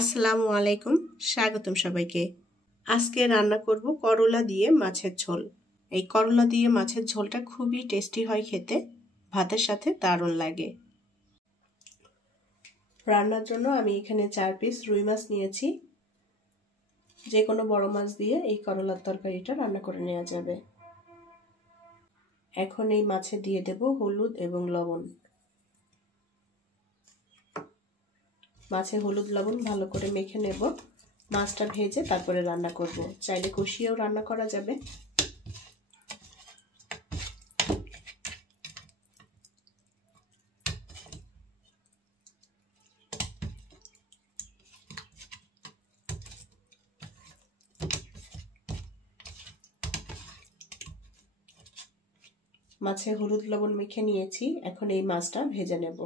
আসসালামু আলাইকুম, স্বাগতম সবাইকে। আজকে রান্না করব করলা দিয়ে মাছের ঝোল। এই করলা দিয়ে মাছের ঝোলটা খুবই টেস্টি হয় খেতে, ভাতের সাথে দারুণ লাগে। রান্নার জন্য আমি এখানে 4 পিস রুই মাছ নিয়েছি। যে কোনো বড় মাছ দিয়ে এই করলার তরকারিটা রান্না করে নেওয়া যাবে। এখন এই মাছে দিয়ে দেব হলুদ এবং লবণ। মাছে হলুদ লবণ ভালো করে মেখে নেব। মাছটা ভেজে তারপরে রান্না করব। চাইলে কষিয়েও রান্না করা যাবে। মাছে হলুদ লবণ মেখে নিয়েছি। এখন এই মাছটা ভেজে নেব।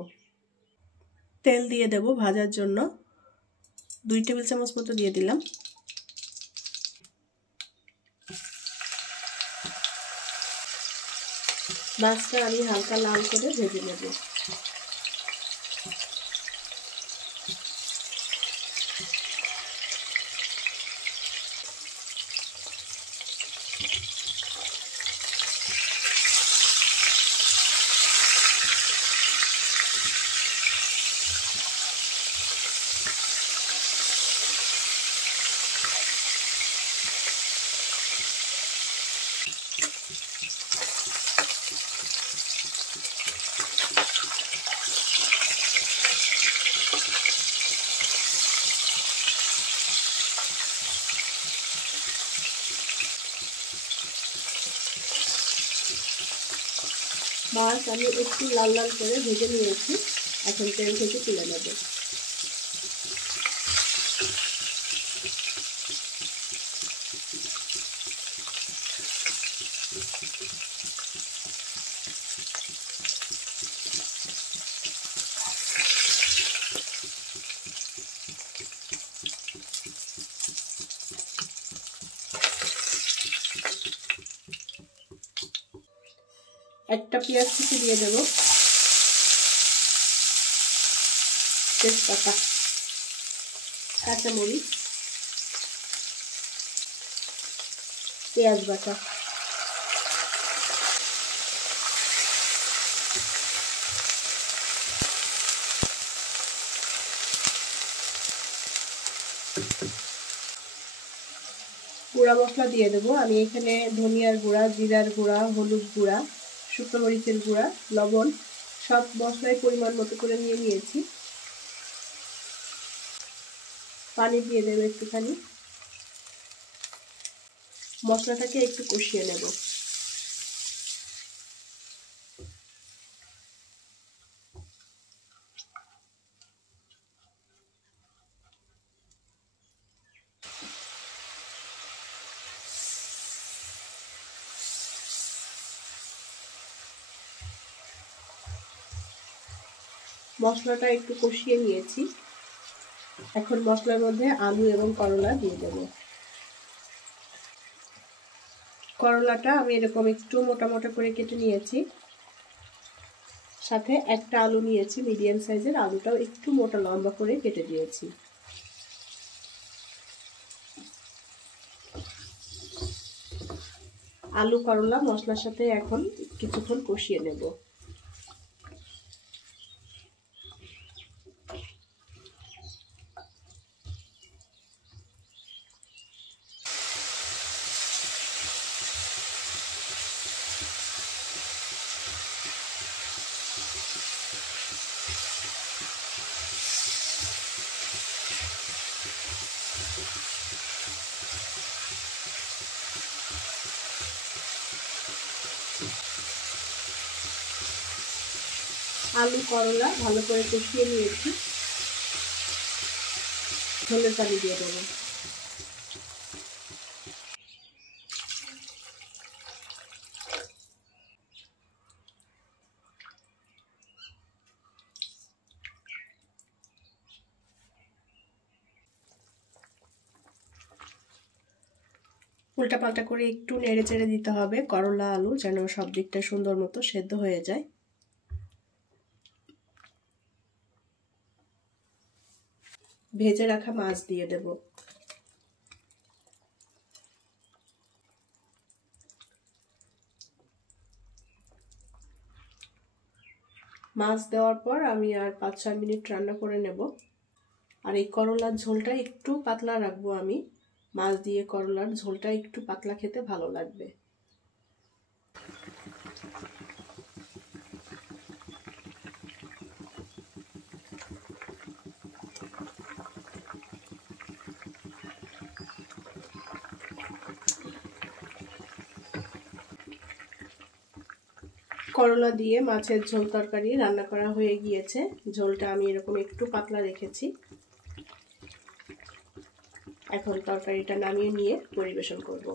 তেল দিয়ে দেব ভাজার জন্য। 2 টেবিল চামচ মতো দিয়ে দিলাম। মাছটা আমি হালকা লাল করে ভেজে নেব। মাছ আমি একটু লাল লাল করে ভেজে নিয়েছি। এখন তেল থেকে তুলে নেব। একটা পেঁয়াজ কুচি দিয়ে দেব, তেজপাতা, কাঁচামরিচ, পেঁয়াজ বাটা। গুঁড়া মশলা দিয়ে দেবো। আমি এখানে ধনিয়ার গুঁড়া, জিরার গুঁড়া, হলুদ গুঁড়া, শুকনো মরিচের গুঁড়া, লবণ সব মশলাই পরিমাণ মতো করে নিয়ে নিয়েছি। পানি দিয়ে দেবো একটুখানি। মশলাটাকে একটু কষিয়ে নেব। মশলাটা একটু কষিয়ে নিয়েছি। এখন মশলার মধ্যে আলু এবং করলা দিয়ে দেব। করলাটা আমি এরকম একটু মোটা মোটা করে কেটে নিয়েছি। সাথে একটা আলু নিয়েছি, মিডিয়াম সাইজের। আলুটাও একটু মোটা লম্বা করে কেটে দিয়েছি। আলু করলা মশলার সাথে এখন কিছুক্ষণ কষিয়ে নেব। আলু করলা ভালো করে কষিয়ে নিয়েছি। ঝোলের পানি দিয়ে দেবো। উল্টাপাল্টা করে একটু নেড়ে চেড়ে দিতে হবে করলা আলু যেন সব দিকটা সুন্দর মতো সেদ্ধ হয়ে যায়। ভেজে রাখা মাছ দিয়ে দেব। মাছ দেওয়ার পর আমি আর 5-6 মিনিট রান্না করে নেব। আর এই করলার ঝোলটা একটু পাতলা রাখবো আমি। মাছ দিয়ে করলার ঝোলটা একটু পাতলা খেতে ভালো লাগবে। করলা দিয়ে মাছের ঝোল তরকারি রান্না করা হয়ে গিয়েছে। ঝোলটা আমি এরকম একটু পাতলা রেখেছি। এখন তরকারিটা নামিয়ে নিয়ে পরিবেশন করব।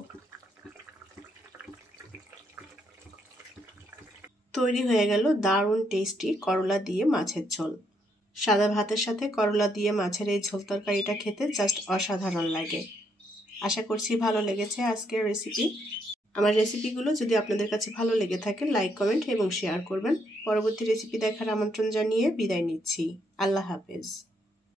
তৈরি হয়ে গেল দারুণ টেস্টি করলা দিয়ে মাছের ঝোল। সাদা ভাতের সাথে করলা দিয়ে মাছের এই ঝোল তরকারিটা খেতে জাস্ট অসাধারণ লাগে। আশা করছি ভালো লেগেছে আজকের রেসিপি। আমার রেসিপিগুলো যদি আপনাদের কাছে ভালো লেগে থাকে লাইক, কমেন্ট এবং শেয়ার করবেন। পরবর্তী রেসিপি দেখার আমন্ত্রণ জানিয়ে বিদায় নিচ্ছি। আল্লাহ হাফেজ।